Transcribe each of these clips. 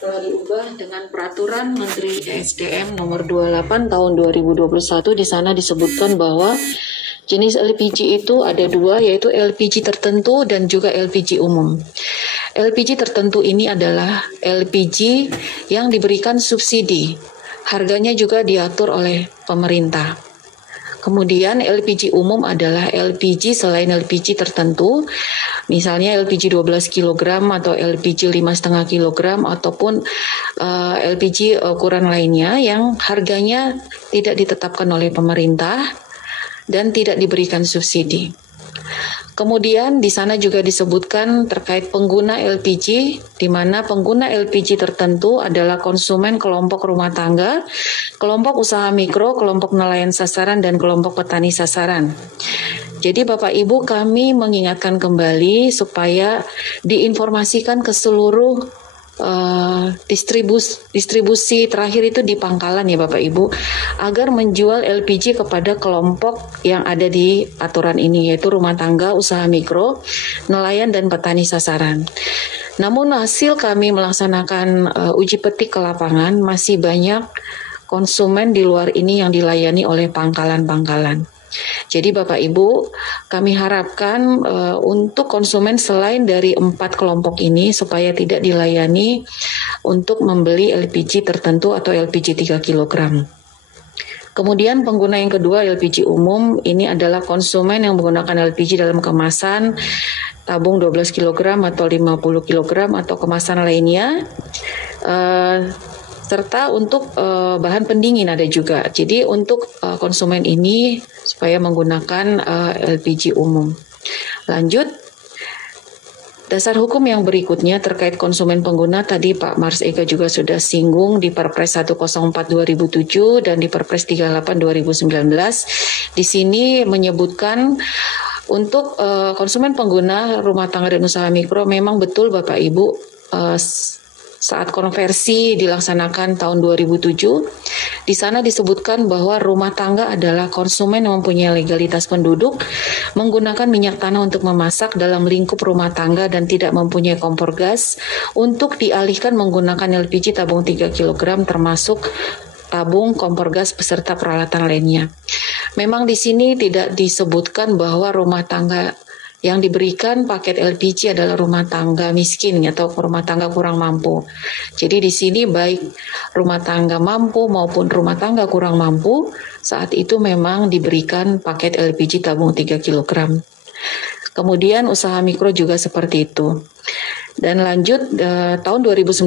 telah diubah dengan Peraturan Menteri ESDM Nomor 28 Tahun 2021. Di sana disebutkan bahwa jenis LPG itu ada dua, yaitu LPG tertentu dan juga LPG umum. LPG tertentu ini adalah LPG yang diberikan subsidi. Harganya juga diatur oleh pemerintah. Kemudian LPG umum adalah LPG selain LPG tertentu, misalnya LPG 12 kg atau LPG 5,5 kg ataupun LPG ukuran lainnya yang harganya tidak ditetapkan oleh pemerintah dan tidak diberikan subsidi. Kemudian di sana juga disebutkan terkait pengguna LPG, di mana pengguna LPG tertentu adalah konsumen kelompok rumah tangga, kelompok usaha mikro, kelompok nelayan sasaran, dan kelompok petani sasaran. Jadi Bapak Ibu, kami mengingatkan kembali supaya diinformasikan ke seluruh distribusi terakhir itu di pangkalan ya Bapak Ibu, agar menjual LPG kepada kelompok yang ada di aturan ini, yaitu rumah tangga, usaha mikro, nelayan, dan petani sasaran. Namun hasil kami melaksanakan uji petik ke lapangan, masih banyak konsumen di luar ini yang dilayani oleh pangkalan-pangkalan. Jadi Bapak Ibu, kami harapkan untuk konsumen selain dari 4 kelompok ini supaya tidak dilayani untuk membeli LPG tertentu atau LPG 3 kg. Kemudian pengguna yang kedua LPG umum, ini adalah konsumen yang menggunakan LPG dalam kemasan tabung 12 kg atau 50 kg atau kemasan lainnya. Serta untuk bahan pendingin ada juga. Jadi untuk konsumen ini supaya menggunakan LPG umum. Lanjut, dasar hukum yang berikutnya terkait konsumen pengguna tadi Pak Mars Eka juga sudah singgung di Perpres 104/2007 dan di Perpres 38/2019. Di sini menyebutkan untuk konsumen pengguna rumah tangga dan usaha mikro, memang betul Bapak Ibu, saat konversi dilaksanakan tahun 2007, di sana disebutkan bahwa rumah tangga adalah konsumen yang mempunyai legalitas penduduk, menggunakan minyak tanah untuk memasak dalam lingkup rumah tangga dan tidak mempunyai kompor gas, untuk dialihkan menggunakan LPG tabung 3 kg termasuk tabung, kompor gas beserta peralatan lainnya. Memang di sini tidak disebutkan bahwa rumah tangga yang diberikan paket LPG adalah rumah tangga miskin atau rumah tangga kurang mampu. Jadi di sini baik rumah tangga mampu maupun rumah tangga kurang mampu saat itu memang diberikan paket LPG tabung 3 kg. Kemudian usaha mikro juga seperti itu. Dan lanjut tahun 2019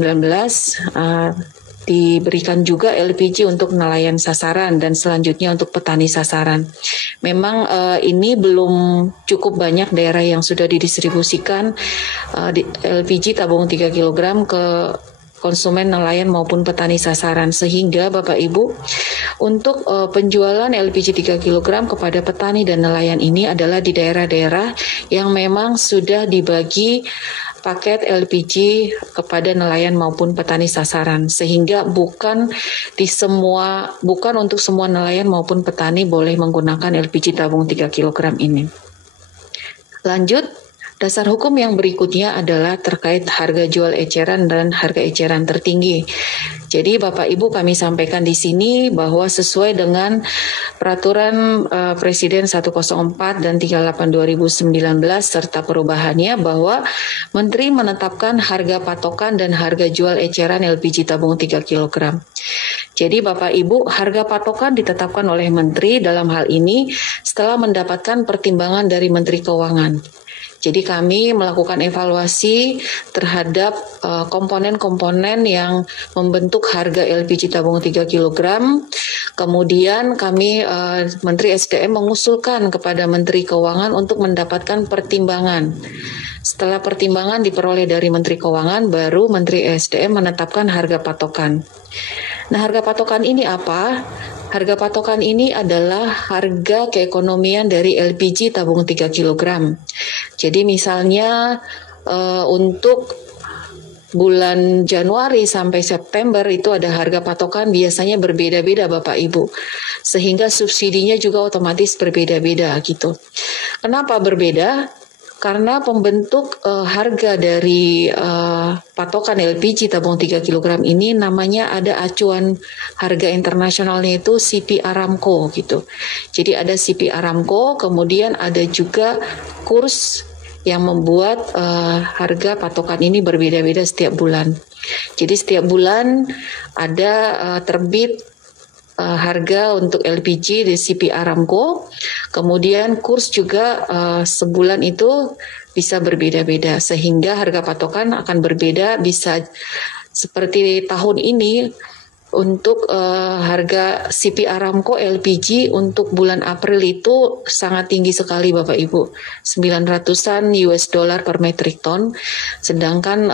diberikan juga LPG untuk nelayan sasaran dan selanjutnya untuk petani sasaran. Memang ini belum cukup banyak daerah yang sudah didistribusikan LPG tabung 3 kg ke konsumen nelayan maupun petani sasaran, sehingga Bapak Ibu untuk penjualan LPG 3 kg kepada petani dan nelayan ini adalah di daerah-daerah yang memang sudah dibagi paket LPG kepada nelayan maupun petani sasaran, sehingga bukan untuk semua nelayan maupun petani boleh menggunakan LPG tabung 3 kg ini. Lanjut, dasar hukum yang berikutnya adalah terkait harga jual eceran dan harga eceran tertinggi. Jadi Bapak Ibu, kami sampaikan di sini bahwa sesuai dengan Peraturan Presiden 104 dan 38 2019 serta perubahannya, bahwa Menteri menetapkan harga patokan dan harga jual eceran LPG tabung 3 kg. Jadi Bapak Ibu, harga patokan ditetapkan oleh Menteri dalam hal ini setelah mendapatkan pertimbangan dari Menteri Keuangan. Jadi kami melakukan evaluasi terhadap komponen-komponen yang membentuk harga LPG tabung 3 kg. Kemudian kami Menteri SDM mengusulkan kepada Menteri Keuangan untuk mendapatkan pertimbangan. Setelah pertimbangan diperoleh dari Menteri Keuangan, baru Menteri SDM menetapkan harga patokan. Nah, harga patokan ini apa? Harga patokan ini adalah harga keekonomian dari LPG tabung 3 kg. Jadi misalnya untuk bulan Januari sampai September itu ada harga patokan biasanya berbeda-beda Bapak Ibu. Sehingga subsidinya juga otomatis berbeda-beda gitu. Kenapa berbeda? karena pembentuk harga dari patokan LPG tabung 3 kg ini namanya ada acuan harga internasionalnya itu CP Aramco gitu. Jadi ada CP Aramco, kemudian ada juga kurs yang membuat harga patokan ini berbeda-beda setiap bulan. Jadi setiap bulan ada terbit harga untuk LPG di CP Aramco, kemudian kurs juga sebulan itu bisa berbeda-beda sehingga harga patokan akan berbeda, bisa seperti tahun ini. Untuk harga CP Aramco LPG untuk bulan April itu sangat tinggi sekali Bapak Ibu, 900-an US dollar per metric ton, sedangkan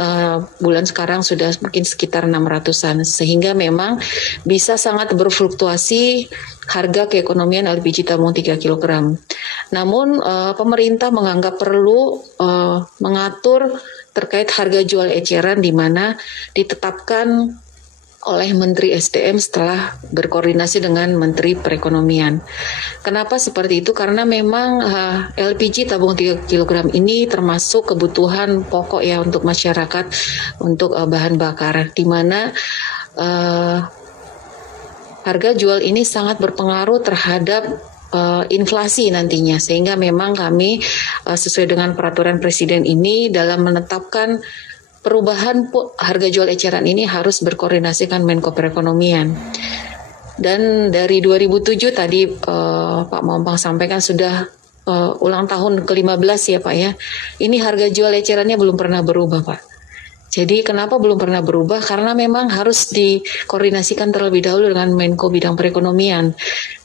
bulan sekarang sudah mungkin sekitar 600-an, sehingga memang bisa sangat berfluktuasi harga keekonomian LPG tabung 3 kg. Namun pemerintah menganggap perlu mengatur terkait harga jual eceran di mana ditetapkan oleh Menteri SDM setelah berkoordinasi dengan Menteri Perekonomian. Kenapa seperti itu? Karena memang LPG tabung 3 kg ini termasuk kebutuhan pokok ya untuk masyarakat, untuk bahan bakar, di mana harga jual ini sangat berpengaruh terhadap inflasi nantinya, sehingga memang kami sesuai dengan peraturan Presiden ini dalam menetapkan perubahan harga jual eceran ini harus berkoordinasikan Menko Perekonomian. Dan dari 2007 tadi Pak Mompang sampaikan sudah ulang tahun ke-15 ya Pak ya. Ini harga jual ecerannya belum pernah berubah Pak. Jadi kenapa belum pernah berubah? Karena memang harus dikoordinasikan terlebih dahulu dengan Menko bidang perekonomian.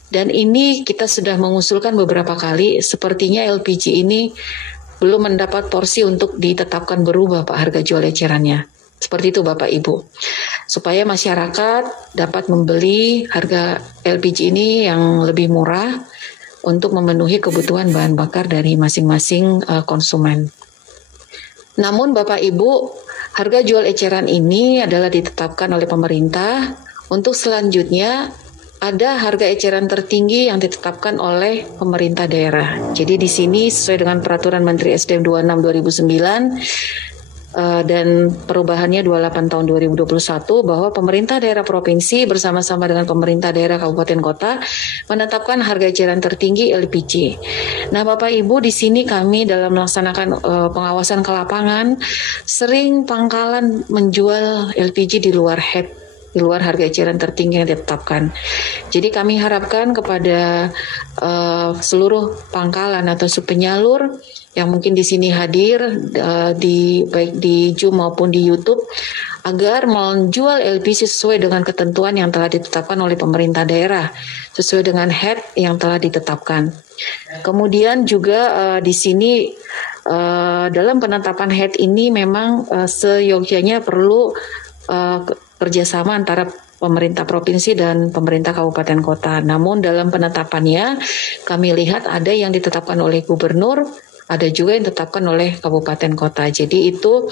Dan ini kita sudah mengusulkan beberapa kali, sepertinya LPG ini belum mendapat porsi untuk ditetapkan berubah Pak harga jual ecerannya. Seperti itu Bapak Ibu. Supaya masyarakat dapat membeli harga LPG ini yang lebih murah untuk memenuhi kebutuhan bahan bakar dari masing-masing konsumen. Namun Bapak Ibu, harga jual eceran ini adalah ditetapkan oleh pemerintah. Untuk selanjutnya ada harga eceran tertinggi yang ditetapkan oleh pemerintah daerah. Jadi di sini sesuai dengan peraturan Menteri SDM 26 2009 dan perubahannya 28 tahun 2021 bahwa pemerintah daerah provinsi bersama-sama dengan pemerintah daerah kabupaten kota menetapkan harga eceran tertinggi LPG. Nah, Bapak Ibu, di sini kami dalam melaksanakan pengawasan ke lapangan sering pangkalan menjual LPG di luar HEP, di luar harga eceran tertinggi yang ditetapkan. Jadi kami harapkan kepada seluruh pangkalan atau subpenyalur yang mungkin di sini hadir baik di Zoom maupun di YouTube agar menjual LPG sesuai dengan ketentuan yang telah ditetapkan oleh pemerintah daerah, sesuai dengan HEP yang telah ditetapkan. Kemudian juga di sini dalam penetapan HEP ini memang seyogyanya perlu kerjasama antara pemerintah provinsi dan pemerintah kabupaten kota. Namun dalam penetapannya kami lihat ada yang ditetapkan oleh gubernur, ada juga yang ditetapkan oleh kabupaten kota. Jadi itu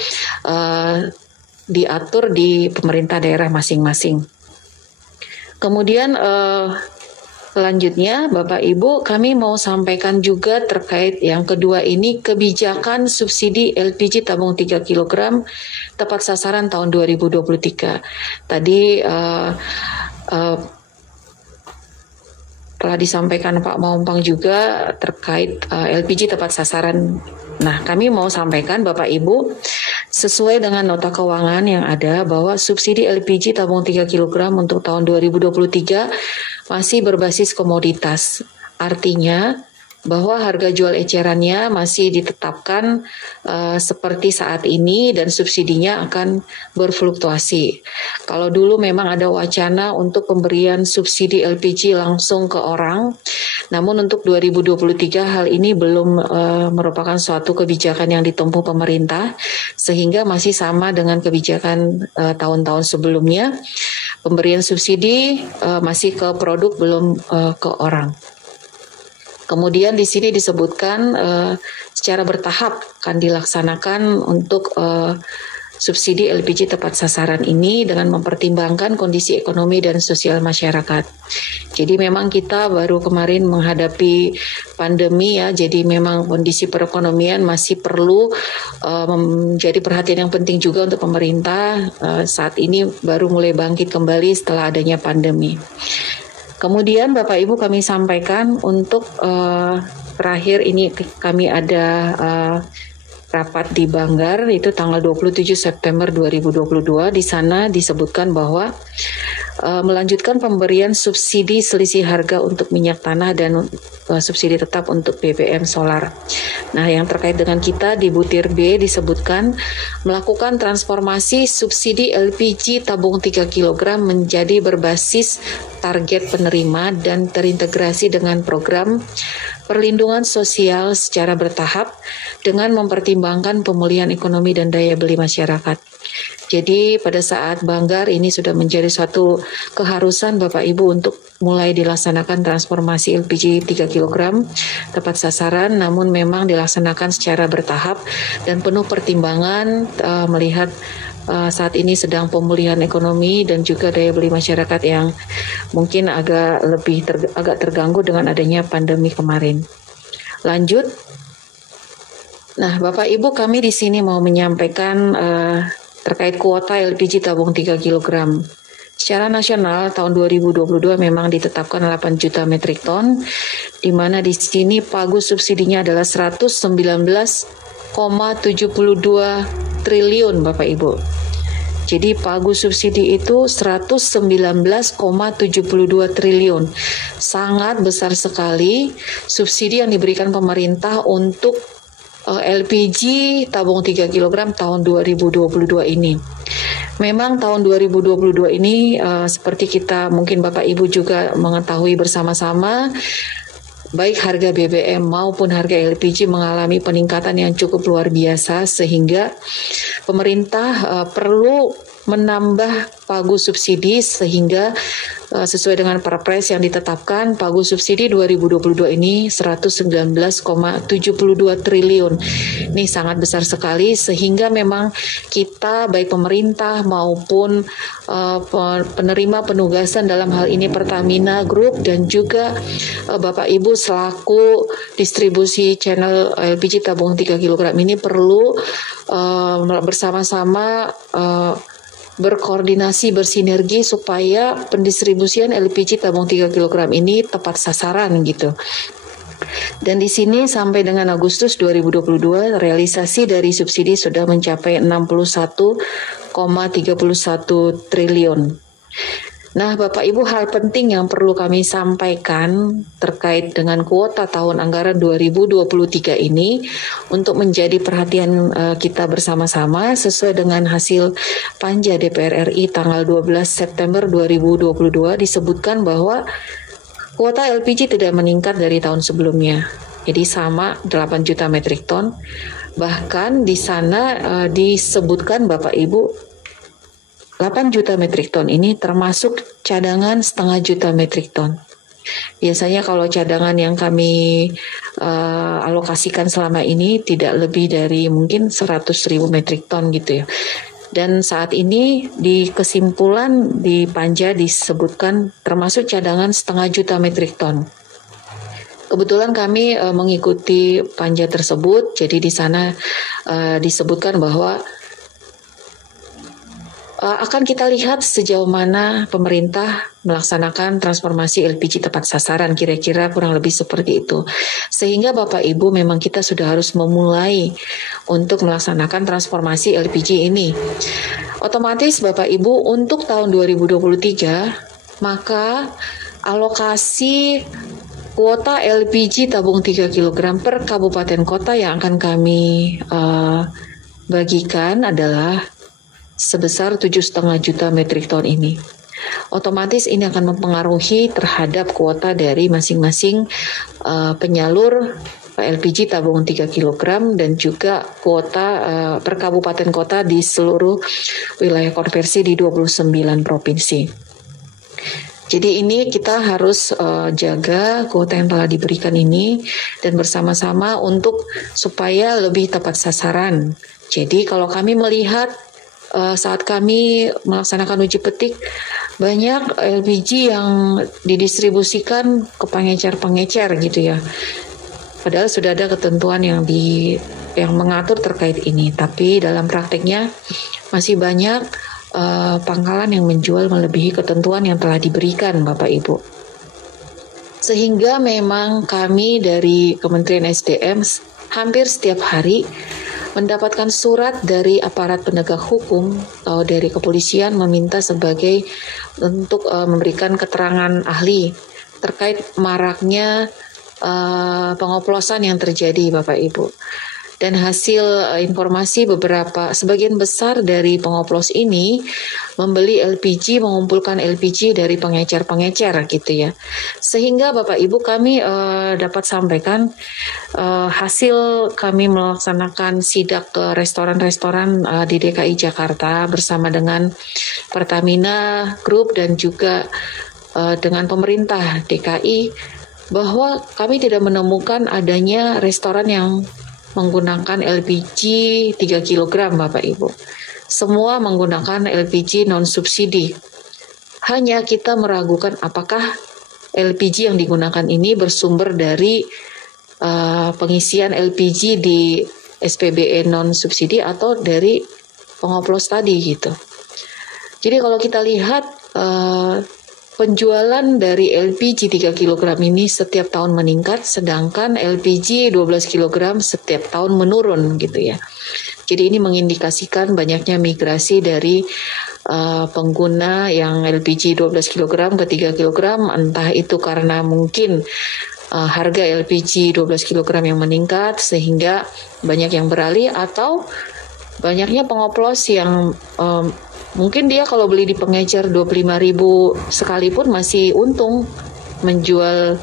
diatur di pemerintah daerah masing-masing. Kemudian selanjutnya Bapak Ibu, kami mau sampaikan juga terkait yang kedua ini, kebijakan subsidi LPG tabung 3 kg tepat sasaran tahun 2023. Tadi telah disampaikan Pak Mompang juga terkait LPG tepat sasaran. Nah, kami mau sampaikan Bapak Ibu, sesuai dengan nota keuangan yang ada bahwa subsidi LPG tabung 3 kg untuk tahun 2023 masih berbasis komoditas. Artinya bahwa harga jual ecerannya masih ditetapkan seperti saat ini dan subsidinya akan berfluktuasi. Kalau dulu memang ada wacana untuk pemberian subsidi LPG langsung ke orang, namun untuk 2023 hal ini belum merupakan suatu kebijakan yang ditempuh pemerintah, sehingga masih sama dengan kebijakan tahun-tahun sebelumnya. Pemberian subsidi masih ke produk, belum ke orang. Kemudian di sini disebutkan secara bertahap akan dilaksanakan untuk subsidi LPG tepat sasaran ini dengan mempertimbangkan kondisi ekonomi dan sosial masyarakat. Jadi memang kita baru kemarin menghadapi pandemi ya, jadi memang kondisi perekonomian masih perlu menjadi perhatian yang penting juga untuk pemerintah. Saat ini baru mulai bangkit kembali setelah adanya pandemi. Kemudian Bapak Ibu kami sampaikan untuk terakhir ini kami ada rapat di Banggar itu tanggal 27 September 2022. Di sana disebutkan bahwa melanjutkan pemberian subsidi selisih harga untuk minyak tanah dan subsidi tetap untuk BBM solar. Nah, yang terkait dengan kita di butir B disebutkan melakukan transformasi subsidi LPG tabung 3 kg menjadi berbasis target penerima dan terintegrasi dengan program perlindungan sosial secara bertahap dengan mempertimbangkan pemulihan ekonomi dan daya beli masyarakat. Jadi pada saat Banggar ini sudah menjadi suatu keharusan Bapak Ibu untuk mulai dilaksanakan transformasi LPG 3 kg tepat sasaran, namun memang dilaksanakan secara bertahap dan penuh pertimbangan melihat saat ini sedang pemulihan ekonomi dan juga daya beli masyarakat yang mungkin agak terganggu dengan adanya pandemi kemarin. Lanjut. Nah, Bapak Ibu kami di sini mau menyampaikan terkait kuota LPG tabung 3 kg. Secara nasional tahun 2022 memang ditetapkan 8 juta metrik ton, di mana di sini pagu subsidinya adalah 119,72 triliun Bapak Ibu. Jadi pagu subsidi itu 119,72 triliun. Sangat besar sekali subsidi yang diberikan pemerintah untuk LPG tabung 3 kg tahun 2022 ini. Memang tahun 2022 ini seperti kita mungkin Bapak Ibu juga mengetahui bersama-sama, baik harga BBM maupun harga LPG mengalami peningkatan yang cukup luar biasa sehingga pemerintah perlu menambah pagu subsidi sehingga sesuai dengan Perpres yang ditetapkan pagu subsidi 2022 ini 119,72 triliun. Ini sangat besar sekali sehingga memang kita baik pemerintah maupun penerima penugasan dalam hal ini Pertamina Group dan juga Bapak Ibu selaku distribusi channel LPG tabung 3 kg ini perlu bersama-sama berkoordinasi, bersinergi supaya pendistribusian LPG tabung 3 kg ini tepat sasaran gitu. Dan di sini sampai dengan Agustus 2022 realisasi dari subsidi sudah mencapai 61,31 triliun. Nah, Bapak Ibu, hal penting yang perlu kami sampaikan terkait dengan kuota tahun anggaran 2023 ini untuk menjadi perhatian kita bersama-sama sesuai dengan hasil Panja DPR RI tanggal 12 September 2022 disebutkan bahwa kuota LPG tidak meningkat dari tahun sebelumnya. Jadi sama 8 juta metrik ton. Bahkan di sana disebutkan Bapak Ibu 8 juta metrik ton ini termasuk cadangan setengah juta metrik ton. Biasanya kalau cadangan yang kami alokasikan selama ini tidak lebih dari mungkin 100.000 metrik ton gitu ya. Dan saat ini di kesimpulan di Panja disebutkan termasuk cadangan setengah juta metrik ton. Kebetulan kami mengikuti Panja tersebut, jadi di sana disebutkan bahwa akan kita lihat sejauh mana pemerintah melaksanakan transformasi LPG tepat sasaran, kira-kira kurang lebih seperti itu. Sehingga Bapak Ibu memang kita sudah harus memulai untuk melaksanakan transformasi LPG ini. Otomatis Bapak Ibu untuk tahun 2023 maka alokasi kuota LPG tabung 3 kg per kabupaten kota yang akan kami bagikan adalah sebesar 7,5 juta metrik ton ini. Otomatis ini akan mempengaruhi terhadap kuota dari masing-masing penyalur LPG tabung 3 kg dan juga kuota per kabupaten kota di seluruh wilayah konversi di 29 provinsi. Jadi ini kita harus jaga kuota yang telah diberikan ini dan bersama-sama untuk supaya lebih tepat sasaran. Jadi kalau kami melihat saat kami melaksanakan uji petik, banyak LPG yang didistribusikan ke pengecer-pengecer gitu ya. Padahal sudah ada ketentuan yang mengatur terkait ini, tapi dalam prakteknya masih banyak pangkalan yang menjual melebihi ketentuan yang telah diberikan, Bapak Ibu. Sehingga memang kami dari Kementerian SDM hampir setiap hari mendapatkan surat dari aparat penegak hukum atau dari kepolisian meminta untuk memberikan keterangan ahli terkait maraknya pengoplosan yang terjadi, Bapak Ibu. Dan hasil informasi sebagian besar dari pengoplos ini membeli LPG, mengumpulkan LPG dari pengecer-pengecer gitu ya. Sehingga Bapak Ibu kami dapat sampaikan hasil kami melaksanakan sidak ke restoran-restoran di DKI Jakarta bersama dengan Pertamina Group dan juga dengan pemerintah DKI, bahwa kami tidak menemukan adanya restoran yang menggunakan LPG 3 kg, Bapak Ibu. Semua menggunakan LPG non-subsidi. Hanya kita meragukan apakah LPG yang digunakan ini bersumber dari pengisian LPG di SPBE non-subsidi atau dari pengoplos tadi gitu. Jadi kalau kita lihat penjualan dari LPG 3 kg ini setiap tahun meningkat, sedangkan LPG 12 kg setiap tahun menurun gitu ya. Jadi ini mengindikasikan banyaknya migrasi dari pengguna yang LPG 12 kg ke 3 kg, entah itu karena mungkin harga LPG 12 kg yang meningkat sehingga banyak yang beralih, atau banyaknya pengoplos yang mungkin dia kalau beli di pengecer 25.000 sekalipun masih untung, menjual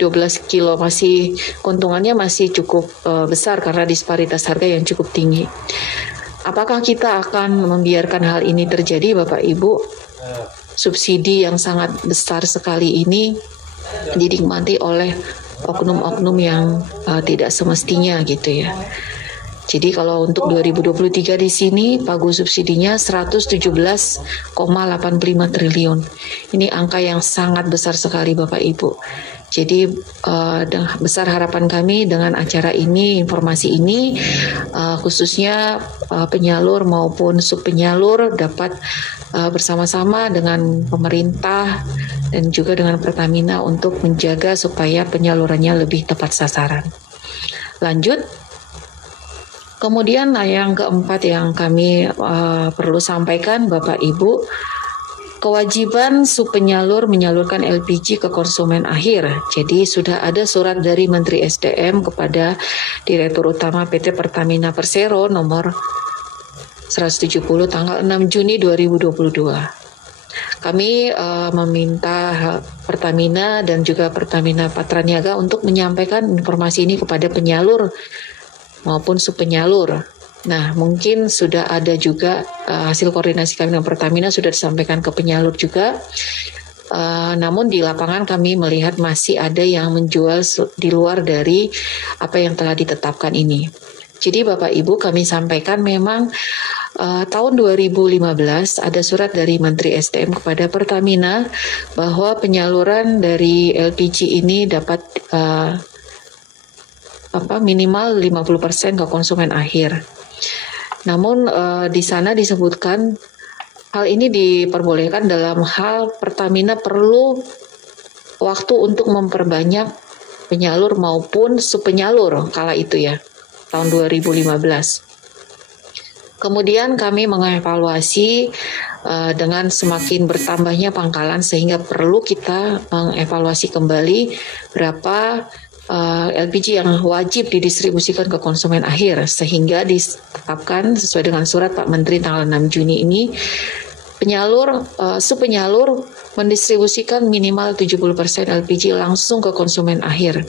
12 kilo masih keuntungannya masih cukup besar karena disparitas harga yang cukup tinggi. Apakah kita akan membiarkan hal ini terjadi, Bapak Ibu? Subsidi yang sangat besar sekali ini dinikmati oleh oknum-oknum yang tidak semestinya gitu ya. Jadi kalau untuk 2023 di sini pagu subsidinya 117,85 triliun. Ini angka yang sangat besar sekali, Bapak Ibu. Jadi besar harapan kami dengan acara ini, informasi ini, khususnya penyalur maupun subpenyalur dapat bersama-sama dengan pemerintah dan juga dengan Pertamina untuk menjaga supaya penyalurannya lebih tepat sasaran. Lanjut. Kemudian yang keempat yang kami perlu sampaikan, Bapak Ibu, kewajiban subpenyalur menyalurkan LPG ke konsumen akhir. Jadi sudah ada surat dari Menteri SDM kepada Direktur Utama PT Pertamina Persero nomor 170 tanggal 6 Juni 2022. Kami meminta Pertamina dan juga Pertamina Patraniaga untuk menyampaikan informasi ini kepada penyalur maupun subpenyalur. Nah, mungkin sudah ada juga hasil koordinasi kami dengan Pertamina sudah disampaikan ke penyalur juga. Namun di lapangan kami melihat masih ada yang menjual di luar dari apa yang telah ditetapkan ini. Jadi Bapak Ibu kami sampaikan memang tahun 2015 ada surat dari Menteri SDM kepada Pertamina bahwa penyaluran dari LPG ini dapat minimal 50% ke konsumen akhir. Namun di sana disebutkan hal ini diperbolehkan dalam hal Pertamina perlu waktu untuk memperbanyak penyalur maupun subpenyalur kala itu ya, tahun 2015. Kemudian kami mengevaluasi dengan semakin bertambahnya pangkalan sehingga perlu kita mengevaluasi kembali berapa LPG yang wajib didistribusikan ke konsumen akhir, sehingga ditetapkan sesuai dengan surat Pak Menteri tanggal 6 Juni ini subpenyalur mendistribusikan minimal 70% LPG langsung ke konsumen akhir.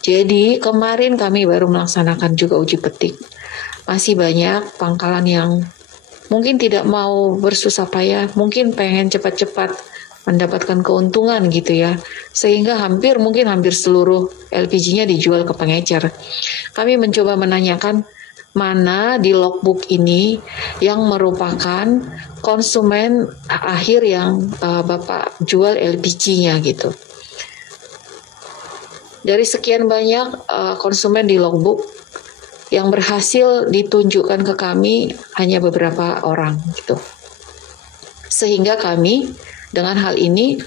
Jadi kemarin kami baru melaksanakan juga uji petik. Masih banyak pangkalan yang mungkin tidak mau bersusah payah, mungkin pengen cepat-cepat mendapatkan keuntungan gitu ya, sehingga hampir seluruh LPG-nya dijual ke pengecer. Kami mencoba menanyakan mana di logbook ini yang merupakan konsumen akhir yang Bapak jual LPG-nya gitu. Dari sekian banyak konsumen di logbook, yang berhasil ditunjukkan ke kami hanya beberapa orang gitu. Sehingga kami dengan hal ini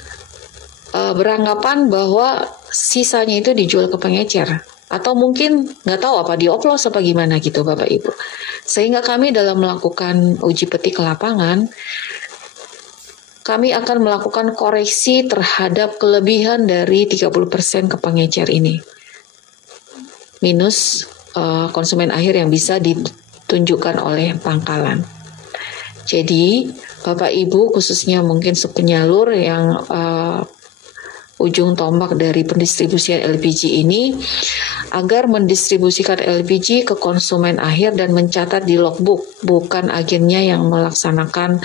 beranggapan bahwa sisanya itu dijual ke pengecer. Atau mungkin nggak tahu apa dioplos apa gimana gitu Bapak Ibu. Sehingga kami dalam melakukan uji petik ke lapangan, kami akan melakukan koreksi terhadap kelebihan dari 30% ke pengecer ini. Minus konsumen akhir yang bisa ditunjukkan oleh pangkalan. Jadi Bapak Ibu khususnya mungkin penyalur yang ujung tombak dari pendistribusian LPG ini agar mendistribusikan LPG ke konsumen akhir dan mencatat di logbook, bukan agennya yang melaksanakan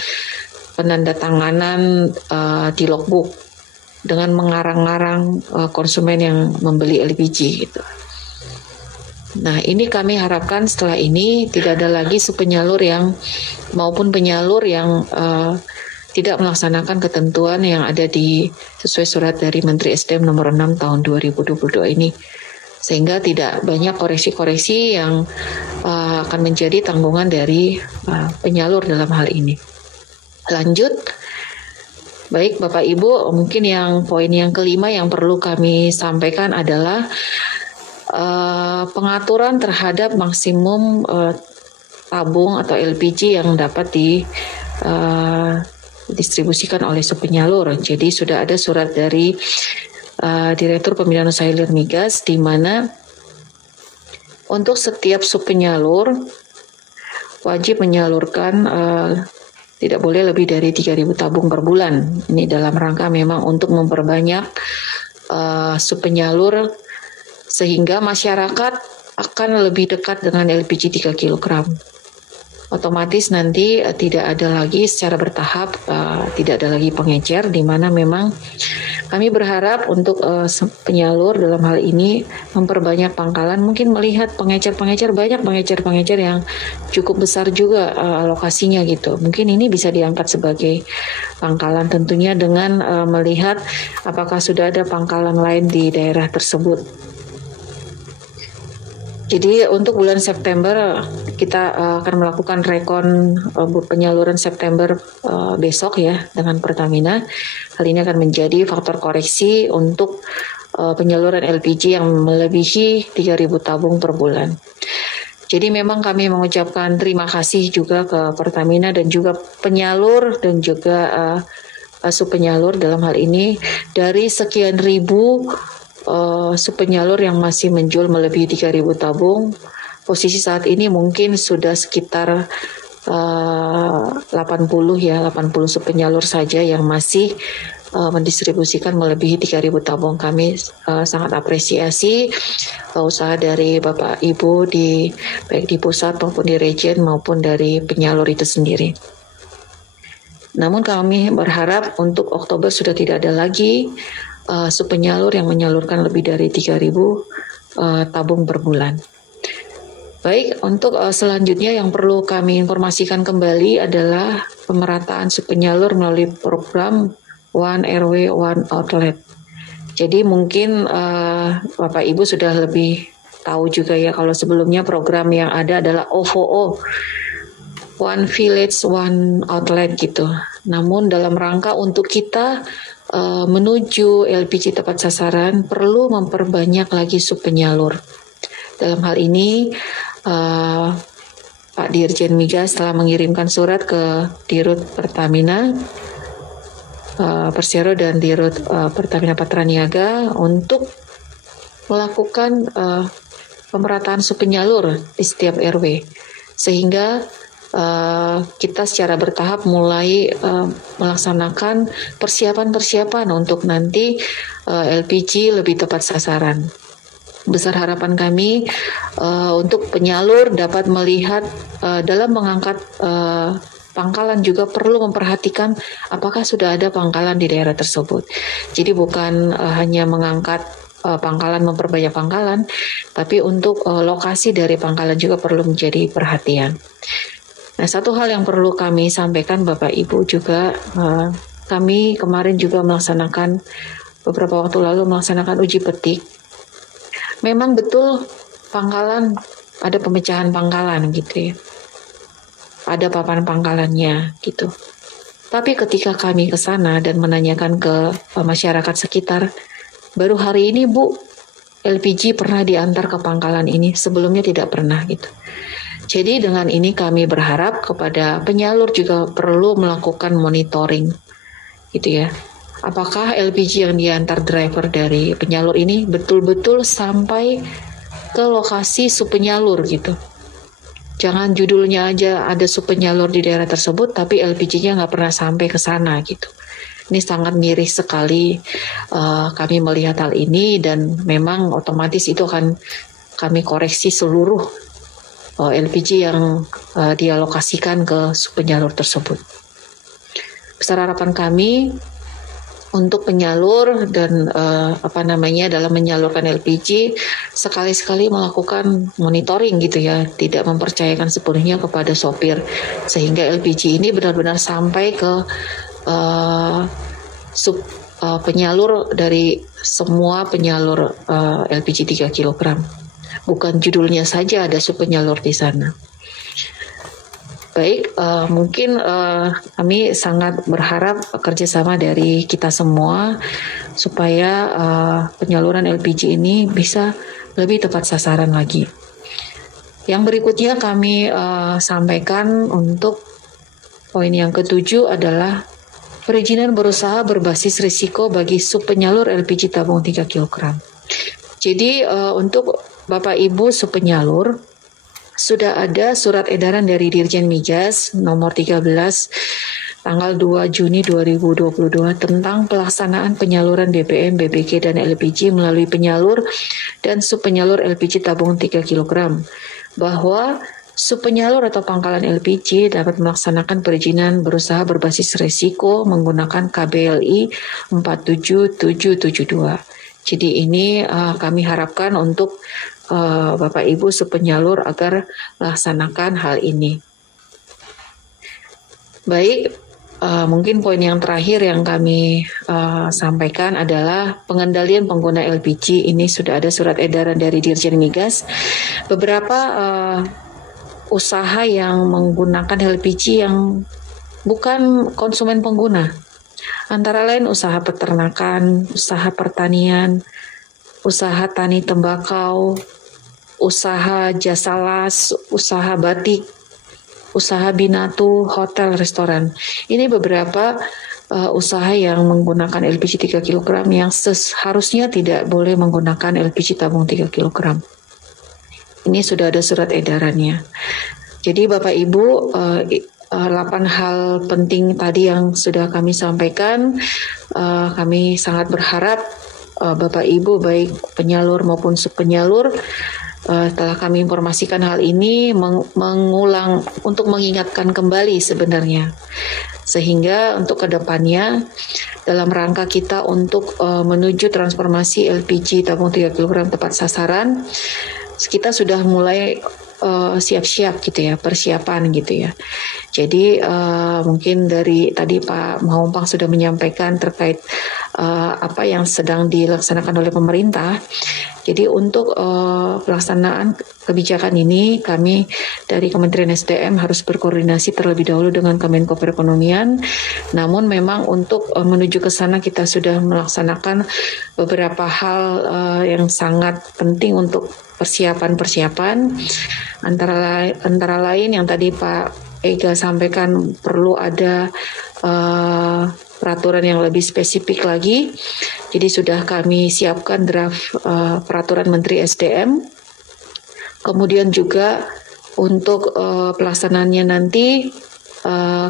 penandatanganan di logbook dengan mengarang-arang konsumen yang membeli LPG gitu. Nah, ini kami harapkan setelah ini tidak ada lagi penyalur yang maupun penyalur yang tidak melaksanakan ketentuan yang ada di sesuai surat dari Menteri SDM nomor 6 tahun 2022 ini. Sehingga tidak banyak koreksi-koreksi yang akan menjadi tanggungan dari penyalur dalam hal ini. Lanjut, baik Bapak Ibu, mungkin yang poin yang kelima yang perlu kami sampaikan adalah pengaturan terhadap maksimum tabung atau LPG yang dapat didistribusikan oleh subpenyalur. Jadi sudah ada surat dari Direktur Pembinaan Usaha Hilir Migas di mana untuk setiap subpenyalur wajib menyalurkan tidak boleh lebih dari 3.000 tabung per bulan. Ini dalam rangka memang untuk memperbanyak subpenyalur sehingga masyarakat akan lebih dekat dengan LPG 3 kg. Otomatis nanti tidak ada lagi secara bertahap, tidak ada lagi pengecer, di mana memang kami berharap untuk penyalur dalam hal ini memperbanyak pangkalan, mungkin melihat pengecer-pengecer, banyak pengecer-pengecer yang cukup besar juga alokasinya gitu. Mungkin ini bisa diangkat sebagai pangkalan tentunya dengan melihat apakah sudah ada pangkalan lain di daerah tersebut. Jadi untuk bulan September kita akan melakukan rekon penyaluran September besok ya dengan Pertamina. Hal ini akan menjadi faktor koreksi untuk penyaluran LPG yang melebihi 3.000 tabung per bulan. Jadi memang kami mengucapkan terima kasih juga ke Pertamina dan juga penyalur dan juga subpenyalur dalam hal ini dari sekian ribu subpenyalur yang masih menjual melebihi 3.000 tabung. Posisi saat ini mungkin sudah sekitar 80 subpenyalur saja yang masih mendistribusikan melebihi 3.000 tabung. Kami sangat apresiasi usaha dari Bapak Ibu baik di pusat maupun di region maupun dari penyalur itu sendiri. Namun kami berharap untuk Oktober sudah tidak ada lagi subpenyalur yang menyalurkan lebih dari 3.000 tabung per bulan. Baik, untuk selanjutnya yang perlu kami informasikan kembali adalah pemerataan subpenyalur melalui program One RW One Outlet. Jadi mungkin Bapak Ibu sudah lebih tahu juga ya kalau sebelumnya program yang ada adalah OVO, One Village One Outlet gitu. Namun dalam rangka untuk kita menuju LPG tepat sasaran perlu memperbanyak lagi subpenyalur. Dalam hal ini Pak Dirjen Migas telah mengirimkan surat ke Dirut Pertamina Persero dan Dirut Pertamina Patraniaga untuk melakukan pemerataan subpenyalur di setiap RW sehingga kita secara bertahap mulai melaksanakan persiapan-persiapan untuk nanti LPG lebih tepat sasaran. Besar harapan kami untuk penyalur dapat melihat dalam mengangkat pangkalan juga perlu memperhatikan apakah sudah ada pangkalan di daerah tersebut. Jadi bukan hanya mengangkat pangkalan memperbanyak pangkalan, tapi untuk lokasi dari pangkalan juga perlu menjadi perhatian. Nah, satu hal yang perlu kami sampaikan Bapak Ibu juga, kami kemarin juga beberapa waktu lalu melaksanakan uji petik. Memang betul pangkalan, ada pemecahan pangkalan gitu ya. Ada papan pangkalannya gitu. Tapi ketika kami ke sana dan menanyakan ke masyarakat sekitar, baru hari ini Bu, LPG pernah diantar ke pangkalan ini, sebelumnya tidak pernah gitu. Jadi dengan ini kami berharap kepada penyalur juga perlu melakukan monitoring gitu ya. Apakah LPG yang diantar driver dari penyalur ini betul-betul sampai ke lokasi subpenyalur gitu. Jangan judulnya aja ada subpenyalur di daerah tersebut, tapi LPG-nya nggak pernah sampai ke sana gitu. Ini sangat miris sekali kami melihat hal ini, dan memang otomatis itu akan kami koreksi seluruh LPG yang dialokasikan ke subpenyalur tersebut. Besar harapan kami untuk penyalur dan dalam menyalurkan LPG sekali-sekali melakukan monitoring gitu ya, tidak mempercayakan sepenuhnya kepada sopir, sehingga LPG ini benar-benar sampai ke penyalur dari semua penyalur LPG 3 kg. Bukan judulnya saja ada subpenyalur di sana. Baik, mungkin kami sangat berharap kerjasama dari kita semua supaya penyaluran LPG ini bisa lebih tepat sasaran lagi. Yang berikutnya kami sampaikan untuk poin yang ke-7 adalah perizinan berusaha berbasis risiko bagi subpenyalur LPG tabung 3 kg. Jadi untuk Bapak Ibu subpenyalur, sudah ada surat edaran dari Dirjen Migas nomor 13 tanggal 2 Juni 2022 tentang pelaksanaan penyaluran BBM, BBG, dan LPG melalui penyalur dan subpenyalur LPG tabung 3 kg, bahwa subpenyalur atau pangkalan LPG dapat melaksanakan perizinan berusaha berbasis risiko menggunakan KBLI 47772. Jadi ini kami harapkan untuk Bapak Ibu subpenyalur agar melaksanakan hal ini. Baik, mungkin poin yang terakhir yang kami sampaikan adalah pengendalian pengguna LPG. Ini sudah ada surat edaran dari Dirjen Migas. Beberapa usaha yang menggunakan LPG yang bukan konsumen pengguna, antara lain usaha peternakan, usaha pertanian, usaha tani tembakau, usaha jasa las, usaha batik, usaha binatu, hotel, restoran. Ini beberapa usaha yang menggunakan LPG 3 kg yang seharusnya tidak boleh menggunakan LPG tabung 3 kg. Ini sudah ada surat edarannya. Jadi Bapak Ibu, 8 hal penting tadi yang sudah kami sampaikan, kami sangat berharap Bapak Ibu baik penyalur maupun subpenyalur telah kami informasikan hal ini mengulang untuk mengingatkan kembali sebenarnya, sehingga untuk kedepannya dalam rangka kita untuk menuju transformasi LPG tabung 3 kg tepat sasaran, kita sudah mulai siap-siap gitu ya, persiapan gitu ya. Jadi mungkin dari tadi Pak Mahumpang sudah menyampaikan terkait apa yang sedang dilaksanakan oleh pemerintah. Jadi untuk pelaksanaan kebijakan ini, kami dari Kementerian SDM harus berkoordinasi terlebih dahulu dengan Kemenko Perekonomian. Namun memang untuk menuju ke sana kita sudah melaksanakan beberapa hal yang sangat penting untuk persiapan. Antara lain yang tadi Pak Ega sampaikan, perlu ada peraturan yang lebih spesifik lagi. Jadi sudah kami siapkan draft peraturan Menteri SDM. Kemudian juga untuk pelaksanaannya nanti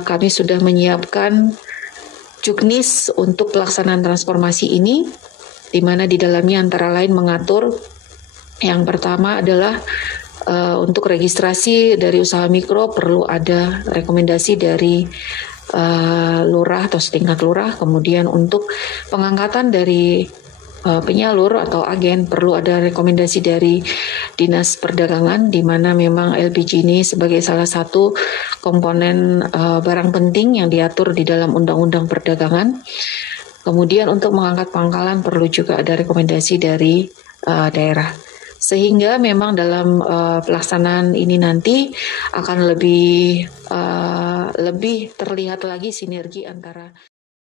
kami sudah menyiapkan juknis untuk pelaksanaan transformasi ini, di mana di dalamnya antara lain mengatur yang pertama adalah untuk registrasi dari usaha mikro perlu ada rekomendasi dari lurah atau setingkat lurah. Kemudian untuk pengangkatan dari penyalur atau agen perlu ada rekomendasi dari Dinas Perdagangan, di mana memang LPG ini sebagai salah satu komponen barang penting yang diatur di dalam Undang-Undang Perdagangan. Kemudian untuk mengangkat pangkalan perlu juga ada rekomendasi dari daerah. Sehingga memang dalam pelaksanaan ini nanti akan lebih terlihat lagi sinergi antara